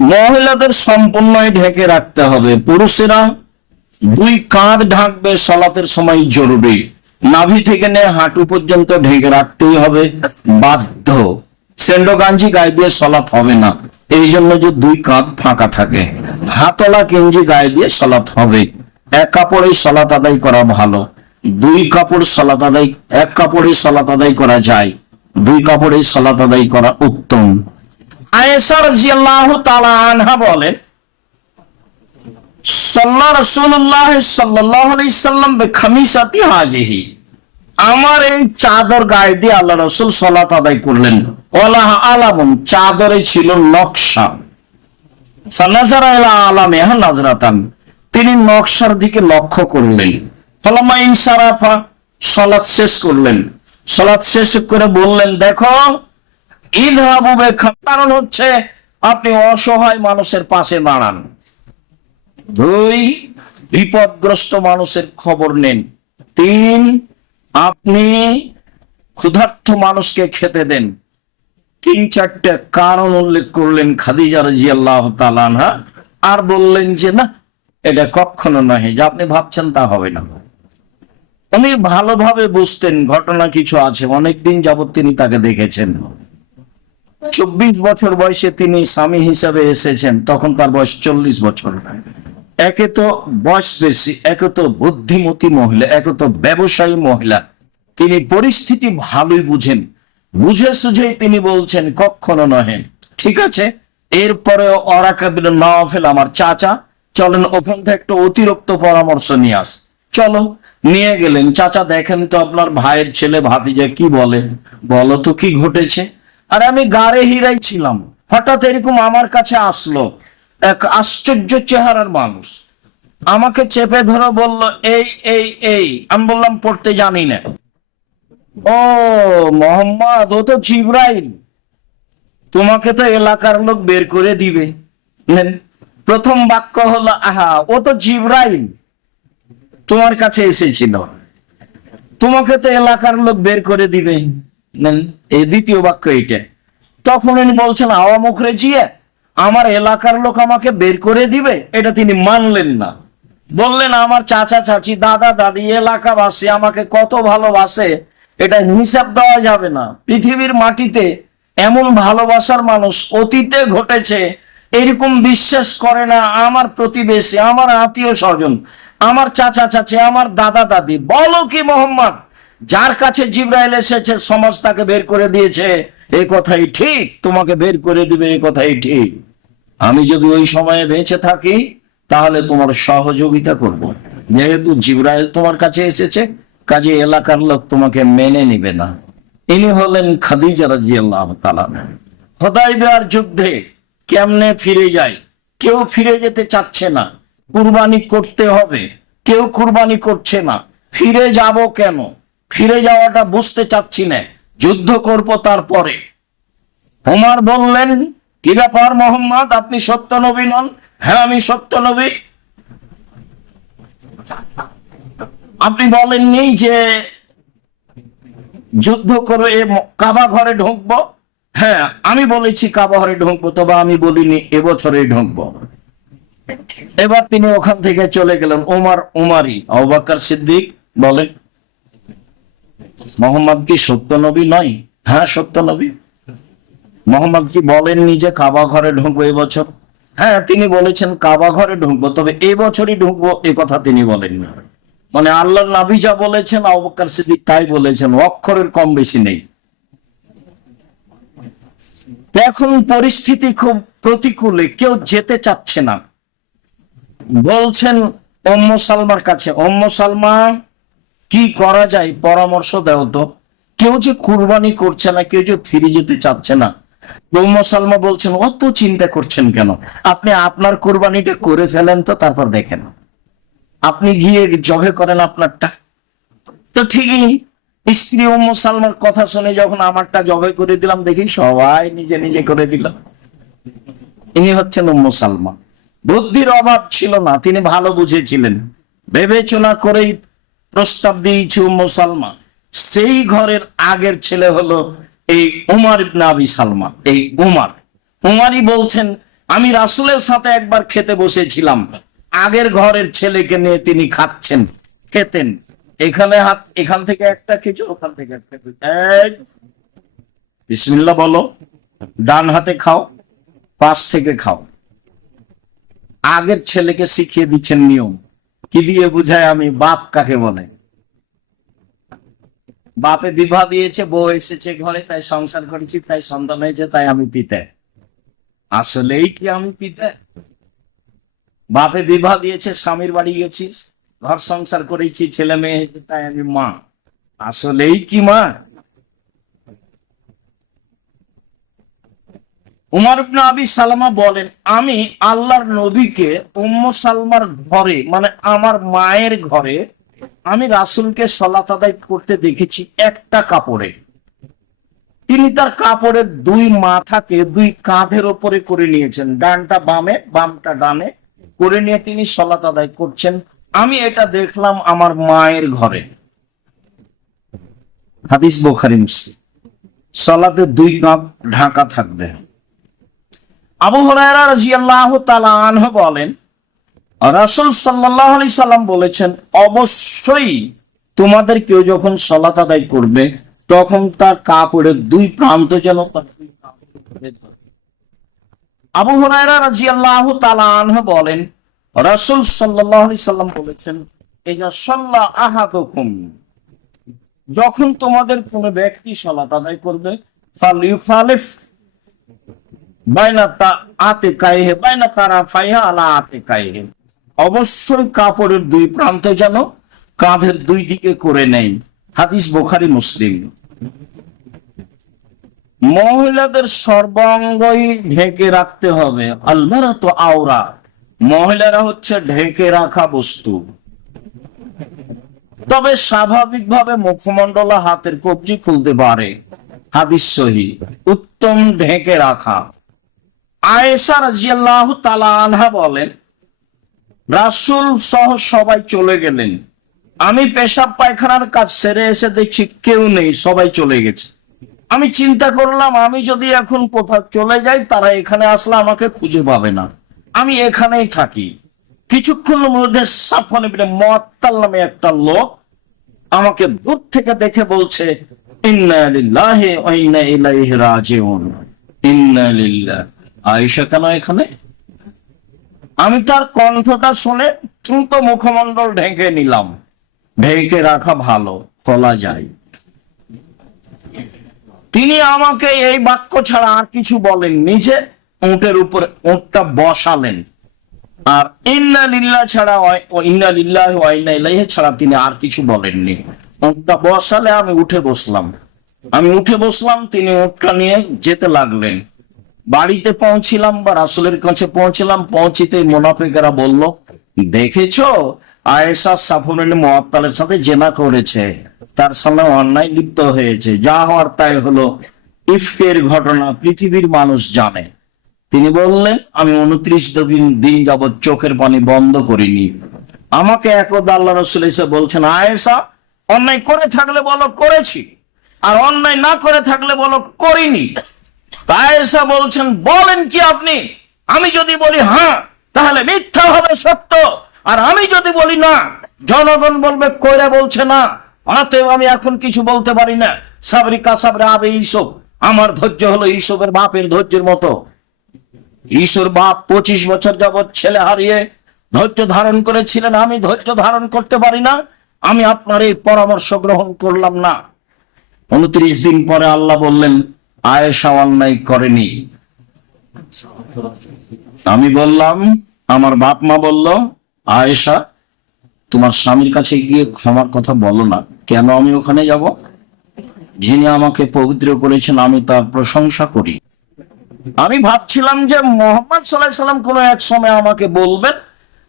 মহিলাদের সম্পূর্ণই ঢেকে রাখতে হবে। পুরুষেরা দুই কাঁধ ঢাকবে, সলাতের সময় জরুরি নাভি থেকে নিয়ে হাঁটু পর্যন্ত ঢেকে রাখতেই হবে। বাধ্য। সেন্ডো গাঞ্জি গায়ে দিয়ে সলাৎ হবে না। এই জন্য যে দুই কাঁধ ফাঁকা থাকে। হাতলা গেঞ্জি গায়ে দিয়ে সলাৎ হবে। এক কাপড়ে সলাত আদায় করা ভালো। দুই কাপড় সলাত আদায় এক কাপড়ে সলাত আদায় করা যায়। দুই কাপড়ে সলাত আদায় করা উত্তম। বলেন, সাল্লা বিখামিসাতি হাজিহি। আমার এই চাদর গায়ে দিয়ে আল্লাহ রসুল সলাত আদায় করলেন। ওয়ালাহ আলামুন, চাদরে ছিল নকশা। তিনি নকশার দিকে লক্ষ্য করলেন। ফলামা ইনসারাফা সলাৎ শেষ করলেন। সলাৎ শেষ করে বললেন, দেখো কারণ হচ্ছে, আপনি অসহায় মানুষের পাশে দাঁড়ান। দুই, বিপদগ্রস্ত মানুষের খবর নেন। তিন, আপনি ক্ষুধার্ত মানুষকে খেতে দেন। তিন, চারটে কারণ উল্লেখ করলেন খাদিজা রাজি আল্লাহ তালানহা আর বললেন যে, না, এটা কখনো নহে। যে আপনি ভাবছেন তা হবে না। উনি ভালোভাবে বুঝতেন, ঘটনা কিছু আছে। অনেকদিন যাবত তিনি তাকে দেখেছেন। চব্বিশ বছর বয়সে তিনি স্বামী হিসাবে এসেছেন, তখন তার বয়স চল্লিশ বছর। একে তো বয়স বেশি, একে তো বুদ্ধিমতী মহিলা, একে তো ব্যবসায়ী মহিলা। তিনি পরিস্থিতি ভালোই বুঝেন। বুঝে সুঝেই তিনি বলছেন, কখনো নহে। ঠিক আছে? এরপরে অরাকাবিল নওয়াফেল আমার চাচা, চলেন ওখান থেকে একটা অতিরিক্ত পরামর্শ নিয়ে আস। চলো, নিয়ে গেলেন। চাচা, দেখেন তো আপনার ভাইয়ের ছেলে ভাতিজা কি বলে? বলো তো কি ঘটেছে? আর আমি গাড়ে হিরাই ছিলাম। হঠাৎ এরকম আমার কাছে আসলো। এক আশ্চর্য চেহারার মানুষ। আমাকে চেপে ধরে বলল, এই এই এই। আমি বললাম, পড়তে জানি না। ও, মোহাম্মদ, ও তো জিব্রাইল। তোমাকে তো এলাকার লোক বের করে দিবে। প্রথম বাক্য হলো, আহা, ও তো জিব্রাইল। তোমার কাছে এসেছিল। তোমাকে তো এলাকার লোক বের করে দিবে। এই দ্বিতীয় বাক্য এইটা। তখন উনি বলছেন, আওয়া মুখরে জিয়ে, আমার এলাকার লোক আমাকে বের করে দিবে, এটা তিনি মানলেন না। বললেন, আমার চাচা, চাচি, দাদা, দাদি, এলাকাবাসী আমাকে কত ভালোবাসে, এটা হিসাব দেওয়া যাবে না। পৃথিবীর মাটিতে এমন ভালোবাসার মানুষ অতীতে ঘটেছে, এরকম বিশ্বাস করে না আমার প্রতিবেশী, আমার আত্মীয় স্বজন, আমার চাচা, চাচি, আমার দাদা, দাদি। বলো কি মোহাম্মদ? যার কাছে জিব্রাইল এসেছে সমাজ বের করে দিয়েছে এই কথাই ঠিক, তোমাকে বের করে দিবে এই কথাই ঠিক। আমি যদি ওই সময়ে বেঁচে থাকি, তাহলে তোমার সহযোগিতা করব। যেহেতু জিব্রাইল তোমার কাছে এসেছে, কাজে এলাকার লোক তোমাকে মেনে নিবে না। ইনি হলেন খাদিজা রাজিয়াল্লাহ তাআলা। হদাইবার যুদ্ধে কেমনে ফিরে যায়? কেউ ফিরে যেতে চাচ্ছে না। কুরবানি করতে হবে, কেউ কুরবানি করছে না। ফিরে যাব কেন? ফিরে যাওয়াটা বুঝতে চাচ্ছি না। যুদ্ধ করব তারপরে। ওমার বললেন, কি ব্যাপার মোহাম্মদ? আপনি সত্য নবী নন? হ্যাঁ আমি সত্য নবী আপনি বলেননি যে যুদ্ধ করে কাবা ঘরে ঢুকবো? হ্যাঁ আমি বলেছি কাবা ঘরে ঢুকবো, তবে আমি বলিনি এবছরে ঢুকবো। এবার তিনি ওখান থেকে চলে গেলেন ওমার উমারি আবাক্কার সিদ্দিক বলেন মোহাম্মদ কি সত্য নবী নয়? হ্যাঁ সত্য নবী। মোহাম্মদ কি বলেননি যে কাবা ঘরে ঢুকবো এবছর হ্যাঁ তিনি বলেছেন কাবা ঘরে ঢুকবো, তবে এবছরই ঢুকবো, এ কথা তিনি বলেননি। মানে আল্লাহ নাবি যা বলেছেন আবকার সিদ্দিক তাই বলেছেন, অক্ষরের কম বেশি নেই। এখন পরিস্থিতি খুব প্রতিকূলে, কেউ যেতে চাচ্ছে না। বলছেন অম্ম সালমার কাছে। অম্ম সালমা কি করা যায়? পরামর্শ দেও তো। কেউ যে কুরবানি করছে না, কেউ যে ফিরে যেতে চাচ্ছে না। সালমা বলছেন, অত চিন্তা করছেন কেন? আপনি আপনার কুরবানিটা করে ফেলেন তো, তারপর দেখেন। আপনি গিয়ে জবে করেন আপনারটা। তো ঠিকই, স্ত্রী উম্মু সালমার কথা শুনে যখন আমারটা জবে করে দিলাম, দেখি সবাই নিজে নিজে করে দিল। ইনি হচ্ছেন উম্মু সালমা। বুদ্ধির অভাব ছিল না, তিনি ভালো বুঝেছিলেন। বিবেচনা করেই প্রস্তাব দিয়েছে উম্মু সালমা সেই ঘরের আগের ছেলে হলো এই উমার আবি সালমা এই উমার। উমারই বলছেন, আমি রাসুলের সাথে একবার খেতে বসেছিলাম। আগের ঘরের ছেলেকে নিয়ে তিনি খাচ্ছেন, খেতেন। এখানে হাত, এখান থেকে একটা খেয়েছো ওখান থেকে একটা বিসমিল্লাহ বলো, ডান হাতে খাও, পাশ থেকে খাও। আগের ছেলেকে শিখিয়ে দিচ্ছেন নিয়ম। কি দিয়ে বুঝায় আমি? বাপ কাকে বলে? বাপে বিবাহ দিয়েছে, বউ এসেছে ঘরে, তাই সংসার করেছি, তাই সন্তান হয়েছে, তাই আমি পিতা। আসলেই কি আমি পিতা? বাপে বিবাহ দিয়েছে, স্বামীর বাড়ি গেছিস, ঘর সংসার করেছি, ছেলে মেয়ে, তাই আমি মা। আসলেই কি মা? উমার ইবনে আবি সালামা বলেন, আমি আল্লাহর নবীকে উম্ম সালমার ঘরে মানে আমার মায়ের ঘরে, আমি রাসুলকে সলাত আদায় করতে দেখেছি একটা কাপড়ে। তিনি তার কাপড়ের দুই মাথাকে দুই কাঁধের ওপরে করে নিয়েছেন। ডানটা বামে, বামটা ডানে করে নিয়ে তিনি সলাত আদায় করছেন। আমি এটা দেখলাম আমার মায়ের ঘরে। হাদিস বোখারি, মুসলিম। সলাতে দুই কাঁধ ঢাকা থাকবে। আবু হরায়রা রাদিয়াল্লাহু তাআলা বলেন, রাসূল সাল্লাল্লাহু আলাইহি সাল্লাম বলেছেন, অবশ্যই তোমাদের কেউ যখন সালাত আদায় করবে, তখন তার কাপড়ের দুই প্রান্ত যেন। আবু তাআলা আনহু বলেন, রাসূল সাল্লাল্লাহু আলাইহি সাল্লাম বলেছেন আহাদুকুম, যখন তোমাদের কোনো ব্যক্তি সলাত আদায় করবে, ফালিউখালিফ অবশ্যই কাপড়ের দুই প্রান্ত যেন কাঁধের দুই দিকে করে নেই হাদিস বোখারি, মুসলিম। মহিলাদের সর্বাঙ্গই ঢেকে রাখতে হবে। আলমারা তো আওরা। মহিলারা হচ্ছে ঢেকে রাখা বস্তু। তবে স্বাভাবিকভাবে মুখমণ্ডল হাতের কবজি খুলতে পারে। হাদিস সহি। উত্তম ঢেকে রাখা। আয়েশা রাজিয়াল্লাহু আনহা বলেন, রাসূল সহ সবাই চলে গেলেন। আমি পেশাব পায়খানার কাজ সেরে এসে দেখছি কেউ নেই, সবাই চলে গেছে। আমি চিন্তা করলাম, আমি যদি এখন কোথাও চলে যাই, তারা এখানে আসলে আমাকে খুঁজে পাবে না। আমি এখানেই থাকি। কিছুক্ষণ মধ্যে সাফন ইবনে মুআত্তাল নামে একটা লোক আমাকে দূর থেকে দেখে বলছে, ইন্না লিল্লাহি ওয়া ইন্না ইলাইহি রাজিউন। ইন্না লিল্লাহ। আয়েশা কেন এখানে? আমি তার কণ্ঠটা শুনে দ্রুত মুখমণ্ডল ঢেকে নিলাম। ঢেকে রাখা ভালো খোলা যায়। তিনি আমাকে এই বাক্য ছাড়া আর কিছু বলেন নিজে উঁটের উপরে উঁটটা বসালেন। আর ইন্না ছাড়া ইন্না লিল্লাহি ছাড়া তিনি আর কিছু বলেননি উঁটটা বসালে আমি উঠে বসলাম। আমি উঠে বসলাম, তিনি উঁটটা নিয়ে যেতে লাগলেন। বাড়িতে পৌঁছিলাম বা রাসুলের কাছে পৌঁছলাম পৌঁছিতে মোনাফিকেরা বলল, দেখেছ? আয়েশা সাফুনের মোয়াত্তালের সাথে জেনা করেছে। তার সামনে অন্যায় লিপ্ত হয়েছে। যা হওয়ার তাই হলো। ইফকের ঘটনা পৃথিবীর মানুষ জানে। তিনি বললেন, আমি উনত্রিশ দিন দিন যাবৎ চোখের পানি বন্ধ করিনি। আমাকে একদা আল্লাহ রসুল এসে বলছেন, আয়েশা, অন্যায় করে থাকলে বলো করেছি। আর অন্যায় না করে থাকলে বলো করিনি। তায়েসা বলছেন, বলেন কি আপনি? আমি যদি বলি হ্যাঁ তাহলে মিথ্যা হবে, সত্য। আর আমি যদি বলি, না, জনগণ বলবে, কইরা বলছে না। অতএব আমি এখন কিছু বলতে পারি না। সাবরি কাসাবরে আবে ইসব আমার ধৈর্য হলো ইসবের বাপের ধৈর্যের মতো। ঈশ্বর বাপ পঁচিশ বছর যাবৎ ছেলে হারিয়ে ধৈর্য ধারণ করেছিলেন। আমি ধৈর্য ধারণ করতে পারি না। আমি আপনার এই পরামর্শ গ্রহণ করলাম না। উনত্রিশ দিন পরে আল্লাহ বললেন আয়েশা অন্যায় করেনি। আমি বললাম, আমার বাপ মা বলল, আয়েশা, তোমার স্বামীর কাছে গিয়ে ক্ষমার কথা বলো না। কেন আমি ওখানে যাব? যিনি আমাকে পবিত্র করেছেন, আমি তার প্রশংসা করি। আমি ভাবছিলাম যে মোহাম্মদ সাল্লাহ সাল্লাম কোনো এক সময় আমাকে বলবেন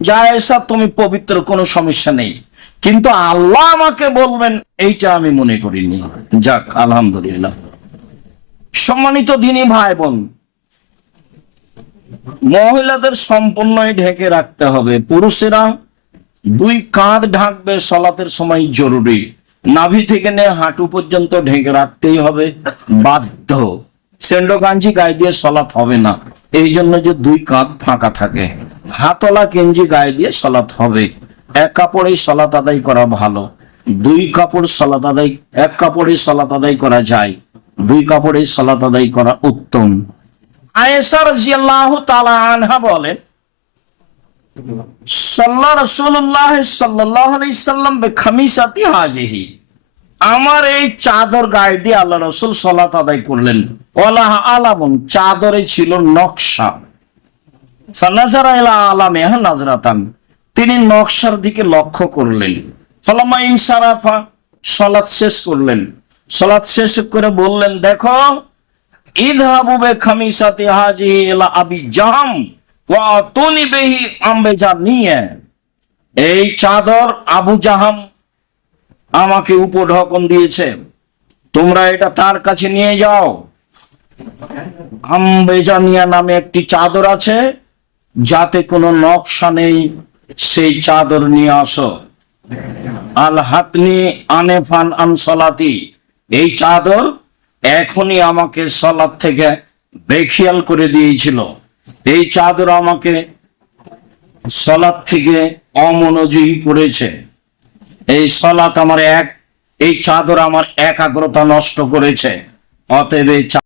যে, আয়েশা, তুমি পবিত্র, কোনো সমস্যা নেই। কিন্তু আল্লাহ আমাকে বলবেন, এইটা আমি মনে করিনি। যাক, আলহামদুলিল্লাহ। সম্মানিত দিনী ভাই বোন মহিলাদের সম্পূর্ণই ঢেকে রাখতে হবে। পুরুষেরা দুই কাঁধ ঢাকবে, সলাতের সময় জরুরি। নাভি থেকে নিয়ে হাঁটু পর্যন্ত ঢেকে রাখতেই হবে, বাধ্য। সেন্ডো গাঞ্জি গায়ে দিয়ে সলাত হবে না। এই জন্য যে দুই কাঁধ ফাঁকা থাকে। হাতলা গেঞ্জি গায়ে দিয়ে সলাত হবে। এক কাপড়েই সলাৎ আদায় করা ভালো। দুই কাপড় সলাৎ আদায় এক কাপড়ে সলাৎ আদায় করা যায়। দুই কাপড়ে সলাৎ আদায় করা উত্তম। আয়েশা তাআলা আনহা বলেন সাল্লাহ রাসূলুল্লাহ সাল্লাল্লাহু আলাইহি সাল্লাম হাজিহি। আমার এই চাদর গায়ে দিয়ে আল্লাহ সলাত আদায় করলেন। ওলাহ আলামুন, চাদরে ছিল নকশা। ফানাজারা ইলা আলামিহা নাজরাতান তিনি নকশার দিকে লক্ষ্য করলেন। ফলামা ইনসারাফা সলাৎ শেষ করলেন। সলাৎ শেষ করে বললেন, দেখো ইদহাবু বিখামিসাতি হাজিহি ইলা আবি জাহাম ওয়া আতুনি বিহি নিয়ে এই চাদর আবু জাহাম আমাকে উপঢকন দিয়েছে। তোমরা এটা তার কাছে নিয়ে যাও। আম্বেজানিয়া নামে একটি চাদর আছে, যাতে কোনো নকশা নেই, সেই চাদর নিয়ে আসো। আল হাতনি আনেফান আন সলাতি। এই চাদর এখনই আমাকে সলাদ থেকে বেখিয়াল করে দিয়েছিল। এই চাদর আমাকে সলাদ থেকে অমনোযোগী করেছে। এই সলাদ আমার এক, এই চাদর আমার একাগ্রতা নষ্ট করেছে। অতএব এই